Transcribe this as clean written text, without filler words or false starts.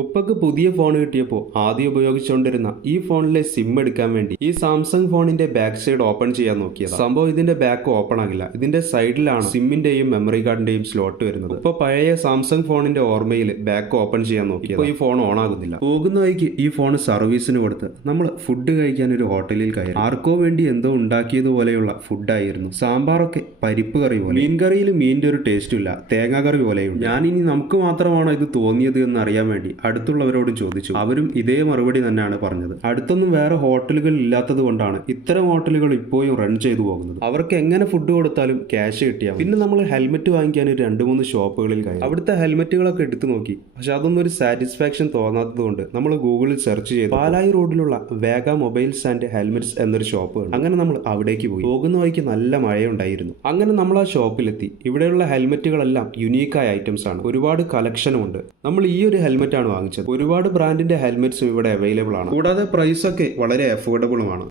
ഉപ്പക്ക് പുതിയ ഫോൺ കിട്ടിയപ്പോൾ ആദ്യം ഉപയോഗിച്ചുകൊണ്ടിരുന്ന ഈ ഫോണിലെ സിം എടുക്കാൻ വേണ്ടി ഈ സാംസങ് ഫോണിന്റെ ബാക്ക് സൈഡ് ഓപ്പൺ ചെയ്യാൻ നോക്കിയത്. സംഭവം ഇതിന്റെ ബാക്ക് ഓപ്പൺ ആകില്ല. ഇതിന്റെ സൈഡിലാണ് സിമ്മിന്റെയും മെമ്മറി കാർഡിന്റെയും സ്ലോട്ട് വരുന്നത്. ഇപ്പൊ പഴയ സാംസങ് ഫോണിന്റെ ഓർമ്മയിൽ ബാക്ക് ഓപ്പൺ ചെയ്യാൻ നോക്കിയത് ഈ ഫോൺ ഓൺ ആകുന്നില്ല. പോകുന്ന വഴിക്ക് ഈ ഫോൺ സർവീസിന് കൊടുത്ത് നമ്മൾ ഫുഡ് കഴിക്കാൻ ഒരു ഹോട്ടലിൽ കയറി. ആർക്കോ വേണ്ടി എന്തോ ഉണ്ടാക്കിയതുപോലെയുള്ള ഫുഡായിരുന്നു. സാമ്പാറൊക്കെ പരിപ്പ് കറി പോലെ, മീൻ കറിയിൽ മീനിന്റെ ഒരു ടേസ്റ്റും ഇല്ല, തേങ്ങാ കറി പോലെയുണ്ട്. ഞാനിനി നമുക്ക് മാത്രമാണോ ഇത് തോന്നിയത് എന്ന് അറിയാൻ വേണ്ടി അടുത്തുള്ളവരോട് ചോദിച്ചു. അവരും ഇതേ മറുപടി തന്നെയാണ് പറഞ്ഞത്. അടുത്തൊന്നും വേറെ ഹോട്ടലുകൾ ഇല്ലാത്തത് കൊണ്ടാണ് ഇത്തരം ഹോട്ടലുകൾ ഇപ്പോഴും റൺ ചെയ്തു പോകുന്നത്. അവർക്ക് എങ്ങനെ ഫുഡ് കൊടുത്താലും ക്യാഷ് കിട്ടിയാൽ. പിന്നെ നമ്മൾ ഹെൽമെറ്റ് വാങ്ങിക്കാൻ 2-3 ഷോപ്പുകളിൽ കയറി. അവിടുത്തെ ഹെൽമെറ്റുകളൊക്കെ എടുത്തു നോക്കി. പക്ഷെ അതൊന്നും ഒരു സാറ്റിസ്ഫാക്ഷൻ തോന്നാത്തത് കൊണ്ട് നമ്മൾ ഗൂഗിളിൽ സെർച്ച് ചെയ്തു. പാലായി റോഡിലുള്ള വേഗ മൊബൈൽസ് ആൻഡ് ഹെൽമെറ്റ്സ് എന്നൊരു ഷോപ്പ് ഉണ്ട്. അങ്ങനെ നമ്മൾ അവിടേക്ക് പോയി. പോകുന്ന വഴിക്ക് നല്ല മഴയുണ്ടായിരുന്നു. അങ്ങനെ നമ്മൾ ആ ഷോപ്പിലെത്തി. ഇവിടെയുള്ള ഹെൽമെറ്റുകളെല്ലാം യുണീക്കായ ഐറ്റംസ് ആണ്. ഒരുപാട് കളക്ഷനും ഉണ്ട്. നമ്മൾ ഈ ഒരു ഹെൽമെറ്റ് ആണ് വാങ്ങിച്ചത്. ഒരുപാട് ബ്രാൻഡിന്റെ ഹെൽമെറ്റ്സും ഇവിടെ അവൈലബിൾ ആണ്. കൂടാതെ പ്രൈസ് ഒക്കെ വളരെ അഫോർഡബിളുമാണ്.